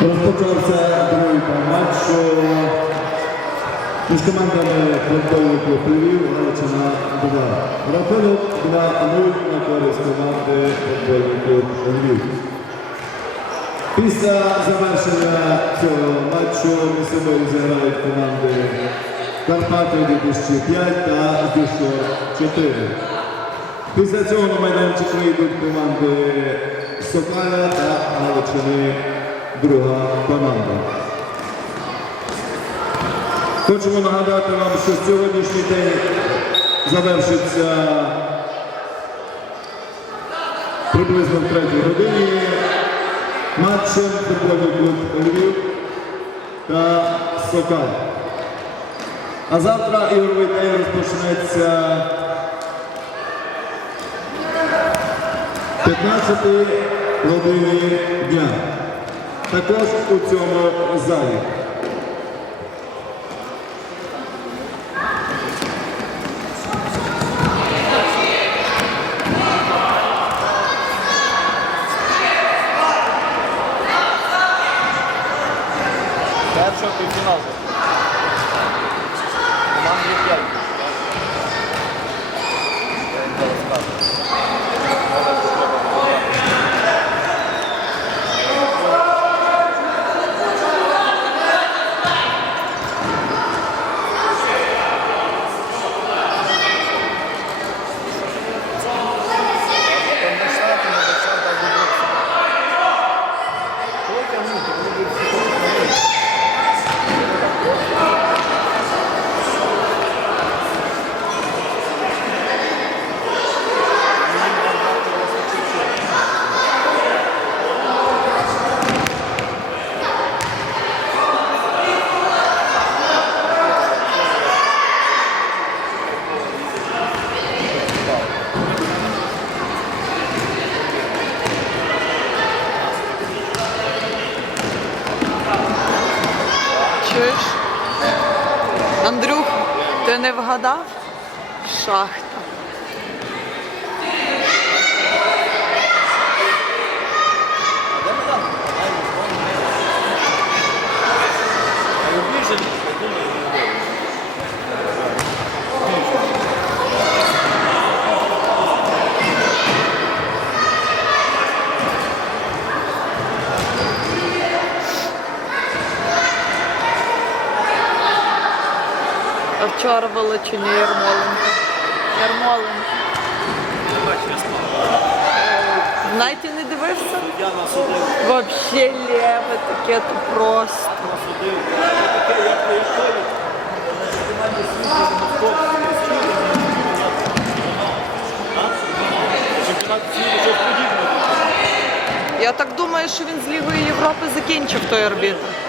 Розпочався другий матчу між командами клуб Львів, Галичина 2. Рахунок 2-0 на користь команди клуб Львів. Після завершення цього матчу між собою зіграють команди Карпати 2005 та Дюшор 4. Після цього на майданчик вийдуть команди Сокаля та Галичини друга команда. Хочемо нагадати вам, що сьогоднішній день завершиться приблизно в третій годині матчем футбольний клуб Львів та Сокаль. А завтра ігровий день розпочнеться 15 годині дня. Також у цьому залі. Ти не вгадав? Шахта. А вчора Волочині Ярмоленко. Ярмоленко. В не дивився? Я насудив, Вообще леве таке то просто. Таке, як. Чемпіонат світу. Я так думаю, що він з Лігою Європи закінчив той арбітр.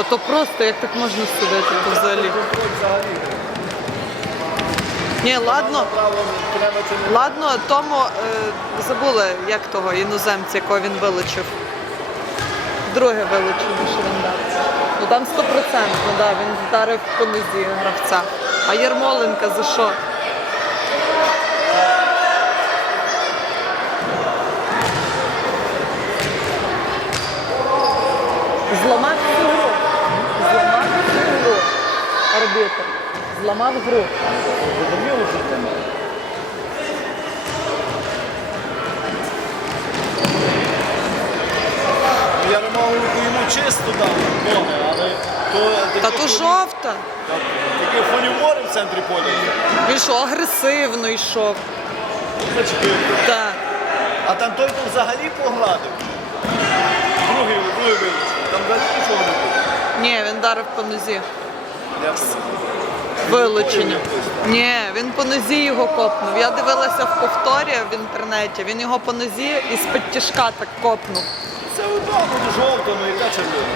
То то просто, як так можна судити то взагалі. Ні, ладно, ладно, тому е, забули, як того іноземця, якого він вилучив. Друге вилучення, що він дав. Ну там 100%, ну да, він вдарив по нозі гравця. А Єрмоленка за що? Зламав всю гру. Зламав всю гру. Арбітр. Зламав гру. зрозуміло, що Я Романову йому чисто дав але то Та то жовта. так, Таке фолімори в центрі поля. Він що, агресивно йшов. Так. А там той то взагалі погладив. Другий, другий вилучив. Там взагалі нічого не було. Ні, він вдарив по нозі. Вилучення. Ні, він по нозі його копнув. Я дивилася в повторі в інтернеті. Він його по нозі і з-під тяжка так копнув. Це удар, ну жовта, ну яка червона.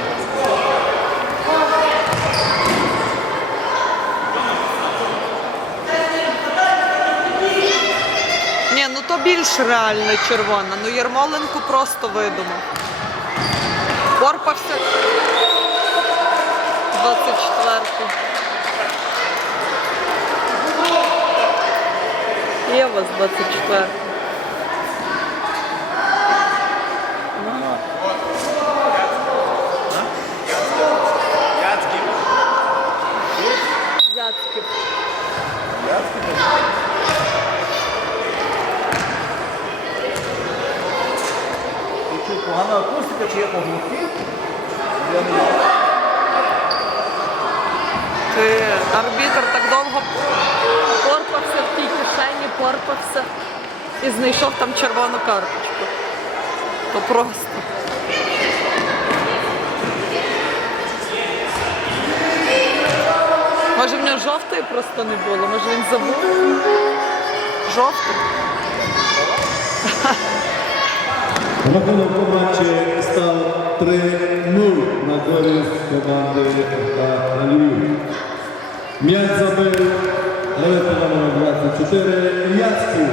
Ні, ну то більш реально червона. Ну Єрмоленко просто видумав. Порпався 24-ку. Ева с 24 Яцкип. Яцкип. Погана акустика, чи є поглухи? Я не знаю. Ти арбітр так довго порпався в тій кишені, порпався і знайшов там червону карточку. То просто. Може в нього жовтої просто не було, може він забув. Жовтий. Рахунок у матчі став 3-0 на користь команди Львів. М'яч забив гравець номер 24 Яцький.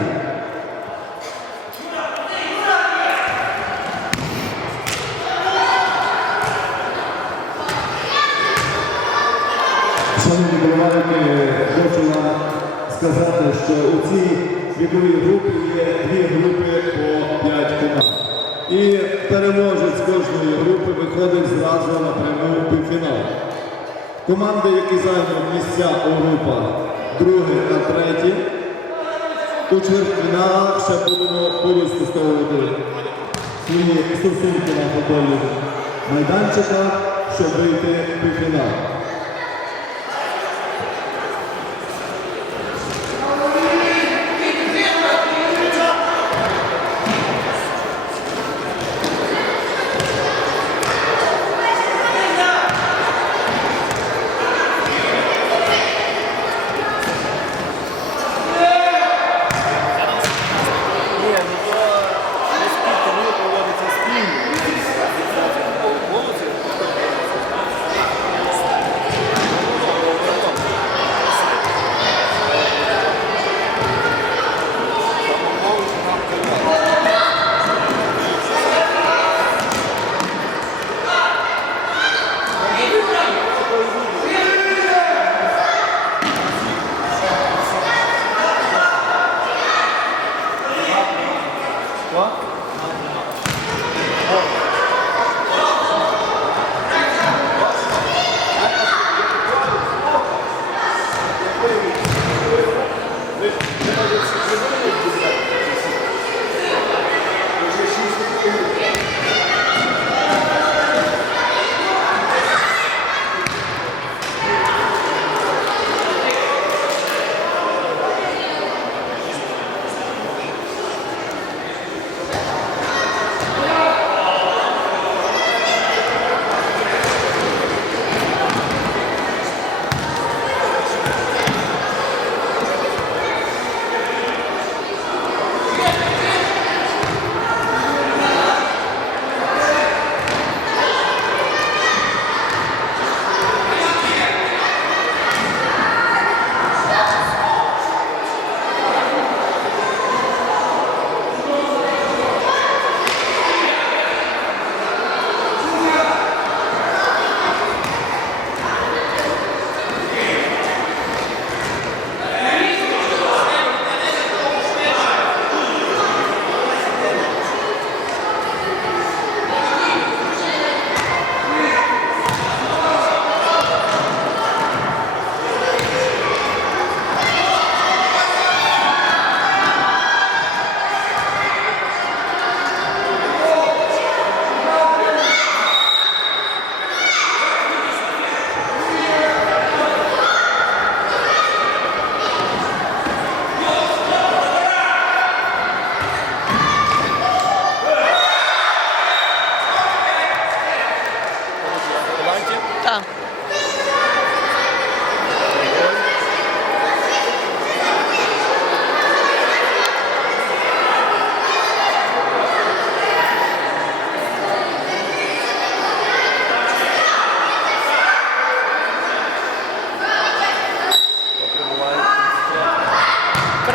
Шановні болівальники, хочу вам сказати, що у цій віковій групі є дві групи по 5 команд. І переможець кожної групи виходить зразу напряму в півфінал. Команди, які зайняли місця у групах друге та третє, у чвертьфіналах ще будемо порозтестовувати свої стосунки на футбольних майданчиках, щоб вийти півфінал.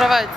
відкривається.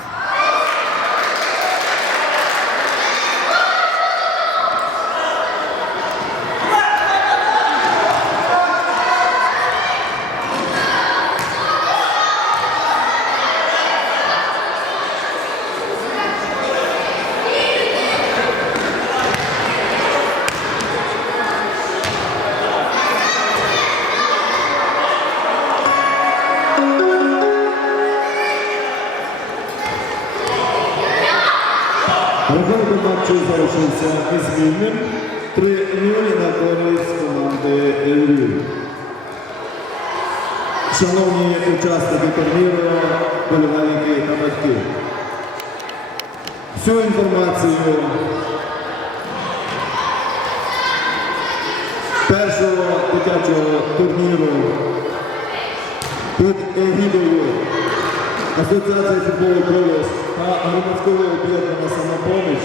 Рахунок матчу залишився незмінним. 3-0 на користь команди Львів. Шановні учасники турніру, болівальники та батьки. Всю інформацію першого дитячого турніру під егідою Асоціації футболу «Колос» та громадського об'єднання «Самопоміч»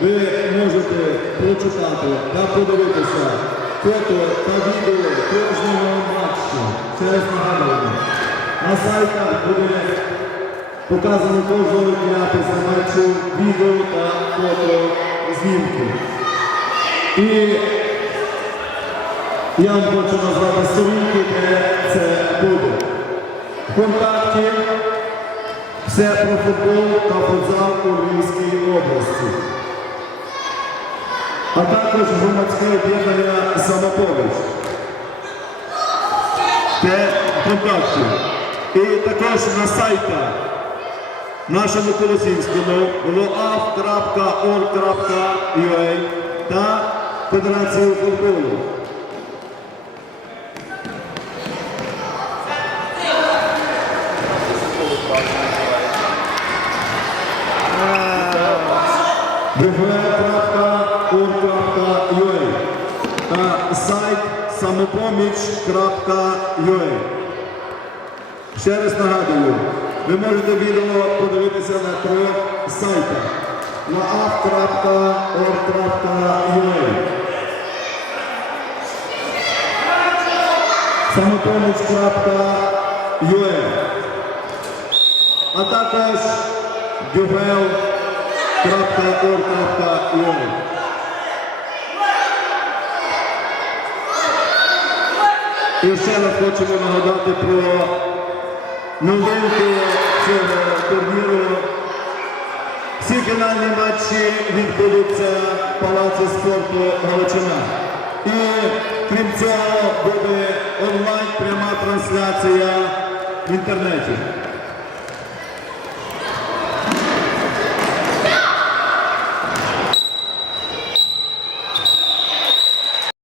ви можете прочитати та подивитися фото та відео кожного матчу через нагадування. На сайтах буде показано кожного дня після матчу відео та фото знімки. І я вам хочу назвати сторінки, де це буде. Вконтакті все про футбол та футзал у Львівській області. А також громадське об'єднання самопоміч. Це ВКонтакті. І також на сайтах нашому Колосівському loaf.org.ua та Федерації футболу. Та сайт самопоміч.ua. Ще раз нагадую, ви можете відео подивитися на трьох сайтах. Laaf.org.ua самопоміч.ua а також І ще раз хочемо нагадати про новинку цього турніру. Всі фінальні матчі відбудуться в Палаці спорту Галичина. І крім цього буде онлайн пряма трансляція в інтернеті.